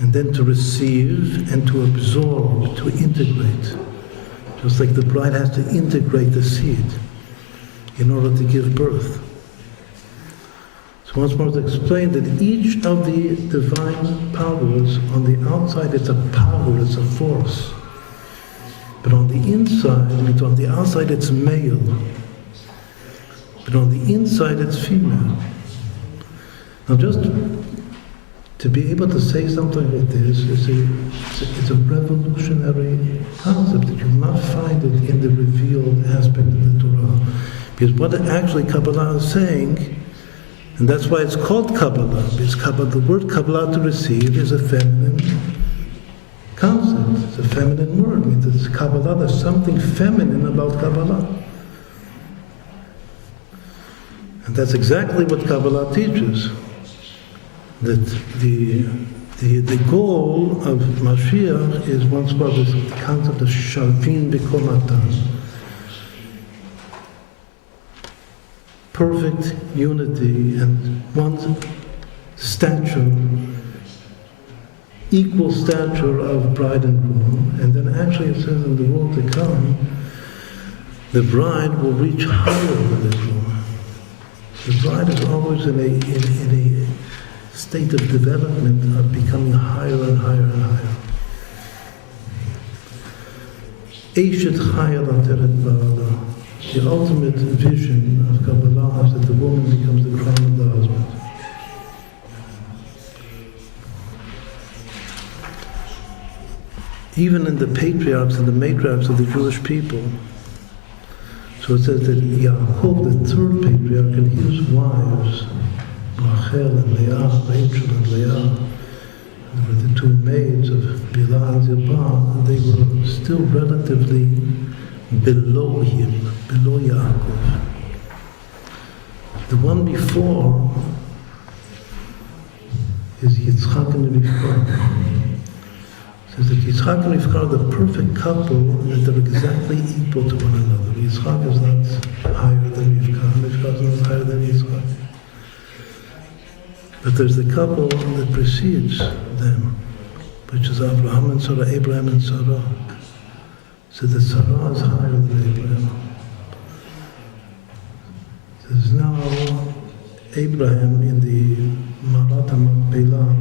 and then to receive and to absorb, to integrate. Just like the bride has to integrate the seed in order to give birth. So once more to explain that each of the divine powers, on the outside it's a power, it's a force. But on the inside, on the outside it's male. But on the inside it's female. Now just to be able to say something like this it's a revolutionary concept that you will not find it in the revealed aspect of the Torah. Because what actually Kabbalah is saying, and that's why it's called Kabbalah, because the word Kabbalah, to receive, is a feminine concept. It's a feminine word. It means it's Kabbalah, there's something feminine about Kabbalah. And that's exactly what Kabbalah teaches. That the goal of Mashiach is once more this concept of Shavin B'Komatan. Perfect unity and one stature, equal stature of bride and groom. And then actually it says in the world to come, the bride will reach higher than the groom. The bride is always in a state of development, of becoming higher and higher and higher. Eshet Chaya Lateret Ba'ala. The ultimate vision of Kabbalah is that the woman becomes the crown of the husband. Even in the patriarchs and the matriarchs of the Jewish people, so it says that Yaakov, the third patriarch, and his wives, Rachel and Leah, Rachel and Leah, were the two maids of Bilhah and Zilpah, they were still relatively below him, below Yaakov. The one before is Yitzchak and Rivka. It says that Yitzchak and Rivka are the perfect couple, that they're exactly equal to one another. Yitzchak is not higher than Rivka, and Rivka is not higher than Yitzchak. But there's the couple that precedes them, which is Abraham and Sarah, Abraham and Sarah. So that Sarah is higher than Abraham. There's now Abraham in the Marat Makpelah.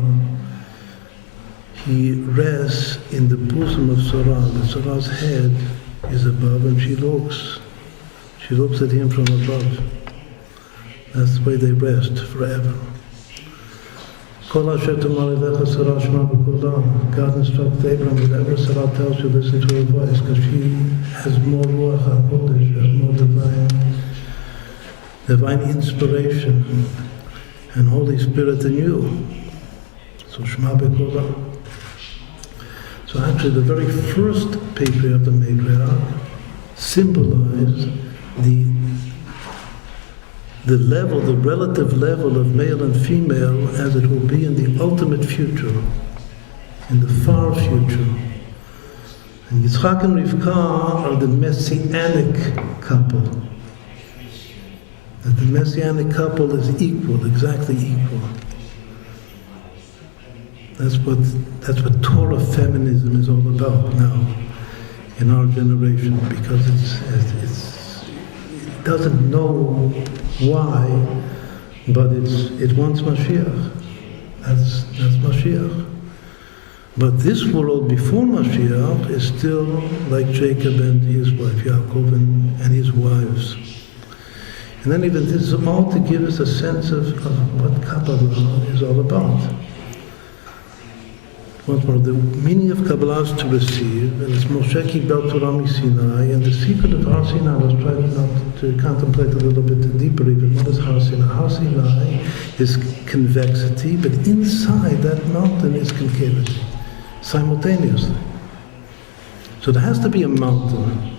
He rests in the bosom of Sarah. The Sarah's head is above, and she looks at him from above. That's the way they rest forever. God instructs Abraham, whatever Sarah tells you, listen to her voice, because she has more Ruach HaKodesh, has more divine inspiration and Holy Spirit than you. So Shema B'Kolah. So actually the very first patriarch, the matriarch, symbolized the level, the relative level of male and female as it will be in the ultimate future, in the far future. And Yitzchak and Rivka are the messianic couple. That the messianic couple is equal, exactly equal. That's what Torah feminism is all about now in our generation, because it doesn't know why, but it wants Mashiach. That's Mashiach. But this world before Mashiach is still like Jacob and his wife, Yaakov and his wives. And then even this is all to give us a sense of what Kabbalah is all about. Once more, the meaning of Kabbalah is to receive, and it's Moshe Kibel Torah Sinai, and the secret of Har Sinai, I was trying not to contemplate a little bit deeper even, what is Har Sinai? Har Sinai is convexity, but inside that mountain is concavity, simultaneously. So there has to be a mountain.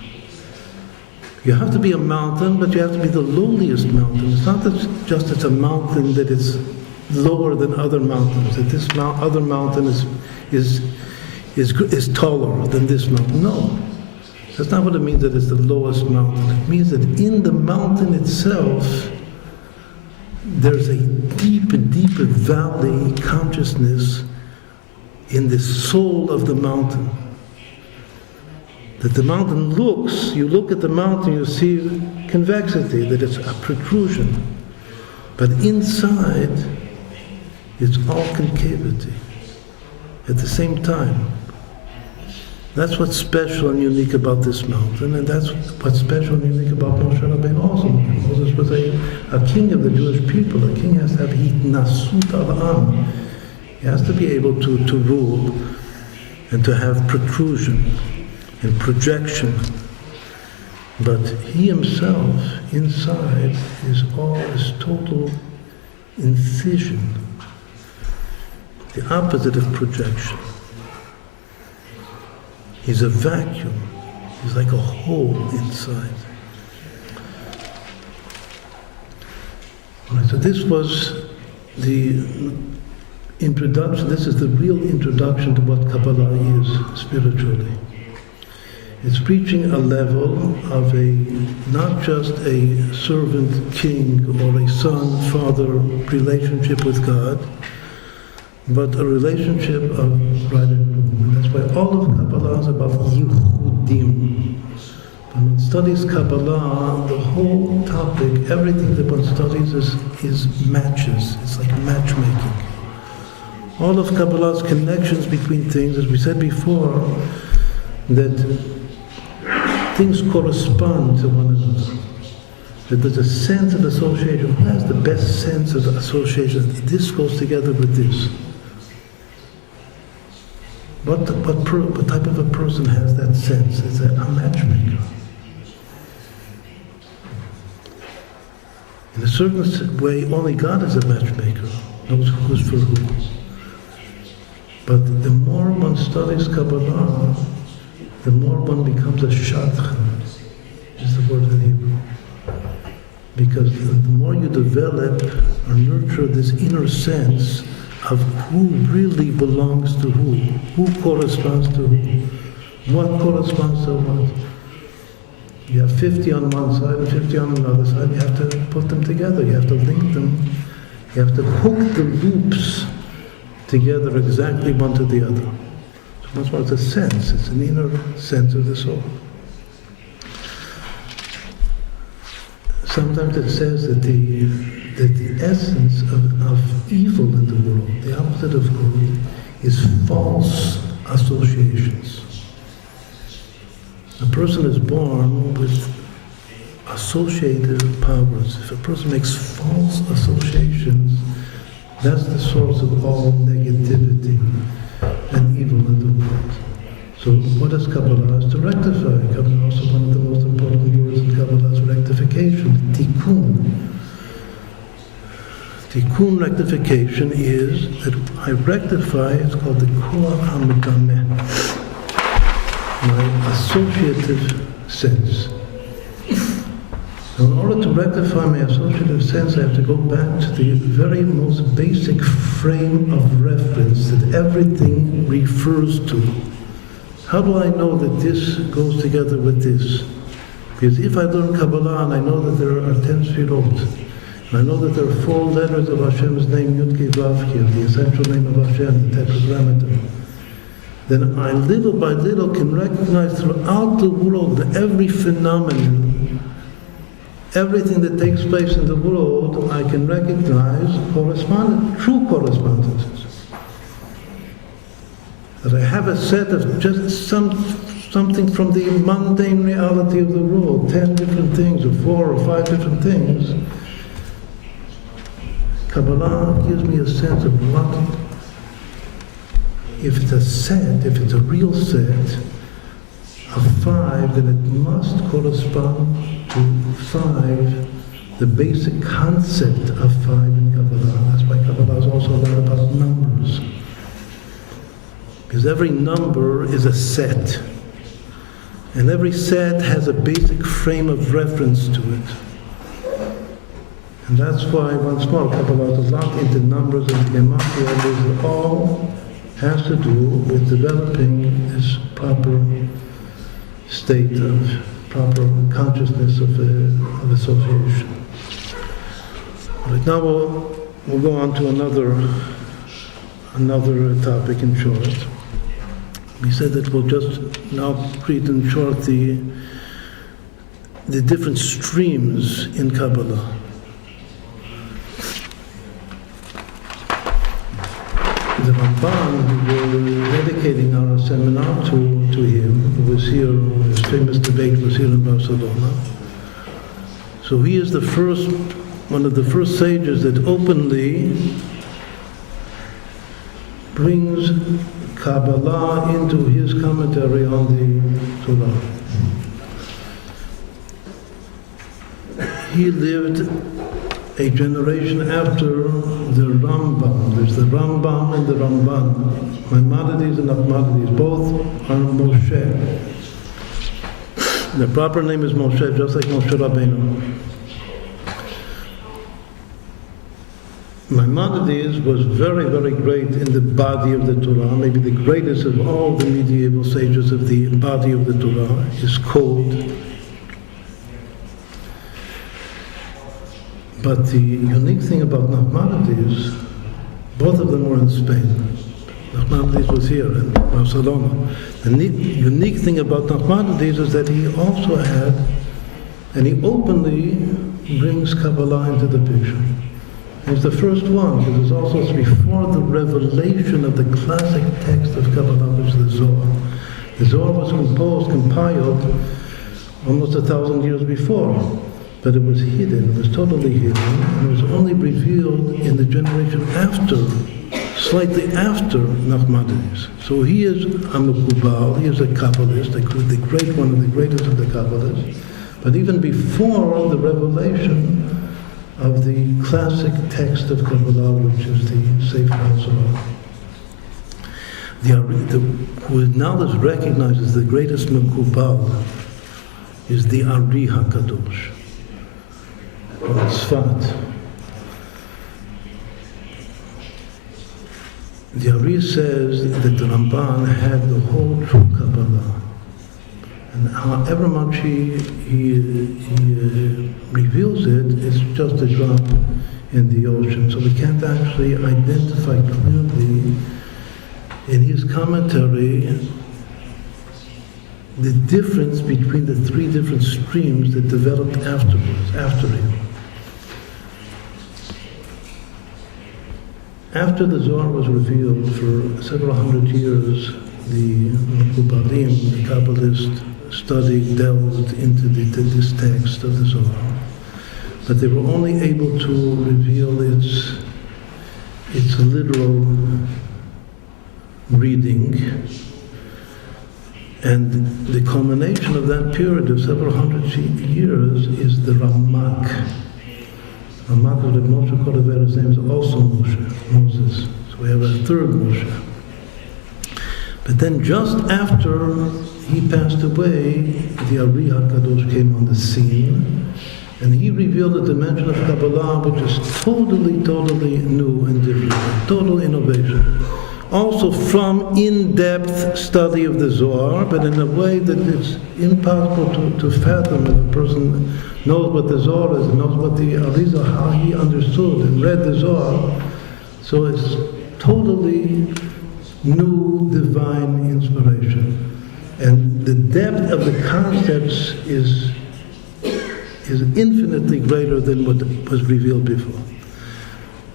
You have to be a mountain, but you have to be the lowliest mountain. It's not that just it's a mountain that is lower than other mountains, that this other mountain is taller than this mountain. No, that's not what it means that it's the lowest mountain. It means that in the mountain itself, there's a deep valley consciousness in the soul of the mountain. That the mountain looks, you look at the mountain, you see convexity, that it's a protrusion. But inside, it's all concavity at the same time. That's what's special and unique about this mountain, and that's what's special and unique about Moshe Rabbeinu also. Moses was a king of the Jewish people. A king has to have hitnasut al-am. He has to be able to rule and to have protrusion and projection. But he himself, inside, is total incision, the opposite of projection. He's a vacuum. He's like a hole inside. Right, so this was the introduction. This is the real introduction to what Kabbalah is spiritually. It's reaching a level of not just a servant king or a son-father relationship with God, but a relationship of bride and groom. And that's why all of Kabbalah is about Yichudim. When one studies Kabbalah, the whole topic, everything that one studies is matches. It's like matchmaking. All of Kabbalah's connections between things, as we said before, that things correspond to one another. That there's a sense of association. Who has the best sense of association? This goes together with this. What type of a person has that sense? It's a matchmaker. In a certain way, only God is a matchmaker, knows who's for who. But the more one studies Kabbalah, the more one becomes a shadchan, is the word in Hebrew. Because the more you develop or nurture this inner sense of who really belongs to who corresponds to who, what corresponds to what. You have 50 on one side and 50 on another side. You have to put them together. You have to link them. You have to hook the loops together exactly one to the other. So that's why it's a sense. It's an inner sense of the soul. Sometimes it says that the essence of evil in the world, the opposite of good, is false associations. A person is born with associative powers. If a person makes false associations, that's the source of all negativity and evil in the world. So what is Kabbalah? Is to rectify. Kabbalah is also one of the most important words in Kabbalah is rectification, tikkun. Tikkun rectification is that I rectify, it's called the koach hamedameh, my associative sense. So in order to rectify my associative sense, I have to go back to the very most basic frame of reference that everything refers to. How do I know that this goes together with this? Because if I learn Kabbalah and I know that there are 10 sfirot, and I know that there are 4 letters of Hashem's name, Yud Kei Vav Kei, the essential name of Hashem, the Tetragrammaton, then I little by little can recognize throughout the world that every phenomenon, everything that takes place in the world, I can recognize true correspondences. That I have a set of just something from the mundane reality of the world, 10 different things, or 4 or 5 different things. Kabbalah gives me a sense of what, if it's a set, if it's a real set of 5, then it must correspond to 5, the basic concept of 5 in Kabbalah. That's why Kabbalah is also a lot about numbers. Because every number is a set. And every set has a basic frame of reference to it. And that's why, once more, Kabbalah is not into numbers and gematria. It all has to do with developing this proper state of proper consciousness of association. Right now we'll go on to another topic in short. We said that we'll just now read in short the different streams in Kabbalah. The Ramban, who were dedicating our seminar to him, who was here, his famous debate was here in Barcelona. So he is one of the first sages that openly brings Kabbalah into his commentary on the Torah. He lived a generation after the Rambam. There's the Rambam and the Ramban. Maimonides and Nachmanides, both are Moshe. The proper name is Moshe, just like Moshe Rabbeinu. Maimonides was very, very great in the body of the Torah, maybe the greatest of all the medieval sages of the body of the Torah, his code. But the unique thing about Nachmanides, both of them were in Spain. Nachmanides was here in Barcelona. The unique thing about Nachmanides is that he also had, and he openly brings Kabbalah into the picture. He's the first one, because it's also before the revelation of the classic text of Kabbalah, which is the Zohar. The Zohar was compiled almost 1,000 years before, but it was hidden, it was totally hidden, and it was only revealed in the generation after, slightly after Nachmanides. So he is a Mekubal, he is a Kabbalist, one of the greatest of the Kabbalists, but even before the revelation of the classic text of Kabbalah, which is the Sefer Zohar. Who now is recognized as the greatest Mekubal is the Ari HaKadosh from Tzfat. The Ari says that the Ramban had the whole true Kabbalah. And however much he reveals it, it's just a drop in the ocean. So we can't actually identify clearly in his commentary the difference between the three different streams that developed after him. After the Zohar was revealed for several hundred years, the Mekubalim, the Kabbalists, delved into this text of the Zohar, but they were only able to reveal its literal reading, and the culmination of that period of several hundred years is the Ramak. Ramak of the Moshe Kodever's name is also Moses. So we have a third Moshe. But then just after he passed away, the Ari HaKadosh came on the scene, and he revealed a dimension of Kabbalah which is totally new and different, total innovation. Also from in-depth study of the Zohar, but in a way that it's impossible to fathom if a person knows what the Zohar is and knows what the Arizal, how he understood and read the Zohar. So it's totally new divine inspiration. And the depth of the concepts is infinitely greater than what was revealed before.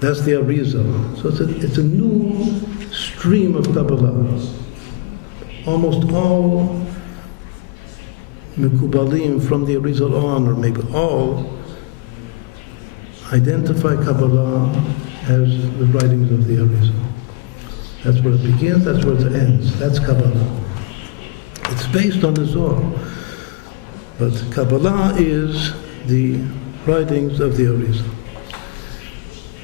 That's the Arizal. So it's a new stream of Kabbalah. Almost all Mekubalim from the Arizal on, or maybe all, identify Kabbalah as the writings of the Arizal. That's where it begins, that's where it ends. That's Kabbalah. It's based on the Zohar. But Kabbalah is the writings of the Arizal.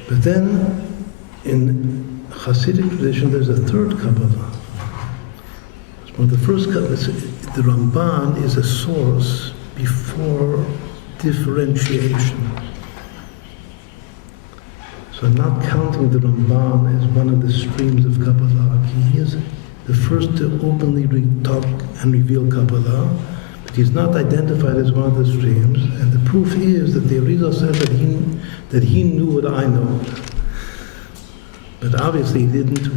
But then, in Hasidic tradition, there's a third Kabbalah. Well, the first Kabbalah, the Ramban is a source before differentiation. So I'm not counting the Ramban as one of the streams of Kabbalah. He is the first to openly talk and reveal Kabbalah, but he's not identified as one of the streams. And the proof is that the Arizal said that he knew what I know. But obviously he didn't